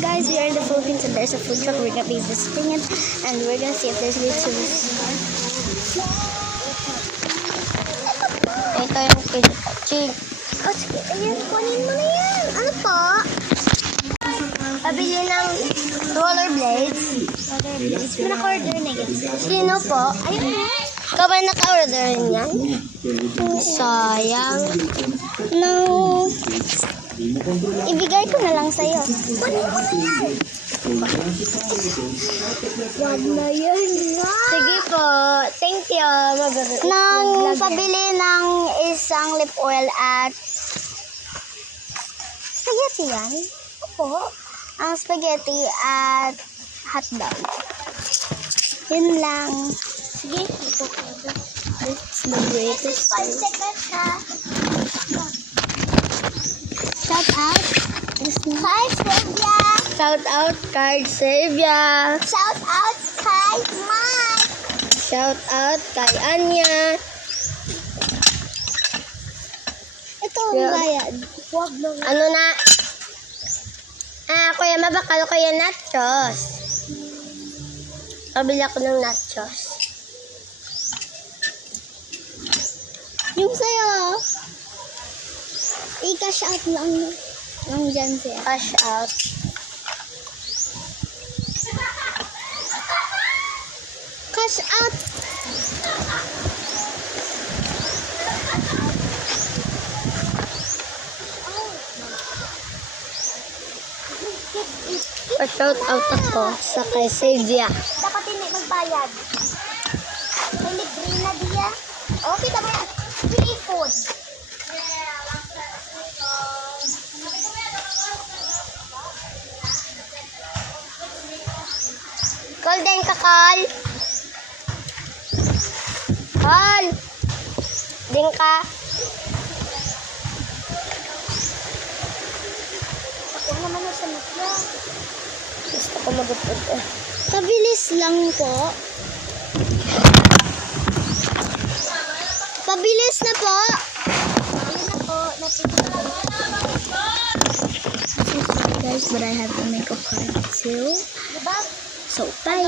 guys, we are in the Philippines and there's a food truck. We're gonna be visiting it and we're gonna see if there's good service. Ito yung chig. Oh, sige. Ayan, kunin mo na yan. Ano po? Pabili ng rollerblades. Rollerblades. May naka-order na yan. Sino po? Ayun na. Ikaw ba naka-order yan? Sayang. No. Ibigay ko na lang sa'yo. Kunin mo na yan. Wag na yan. Sige po. Thank you. Nang pabili ng isang lip oil at spaghetti yan? Opo. Ang spaghetti at hotdog. Yun lang. Sige. It's the greatest. 5 seconds ha. Shout out. Hi, Sylvia. Shout out kay Sylvia. Shout out kay Mike. Shout out kay Anya. Ito ang bayad. Huwag na. Ano na? Kuya, mabakal ko yung nachos. Pabili ako ng nachos. Yung sa'yo, i-cash out lang dyan siya. Cash out. Cash out. Pa-shout out ako sa kay Sylvia. Dapat hindi magbayad. May libre na diya. Okay, tama yan. Free food. Call din ka, call. Call. Din ka. Ako naman ang sanat niya. Gusto ko magupod eh. Pabilis lang po. Pabilis na po. Ayun na po. Guys, but I have to make a part too. So, bye.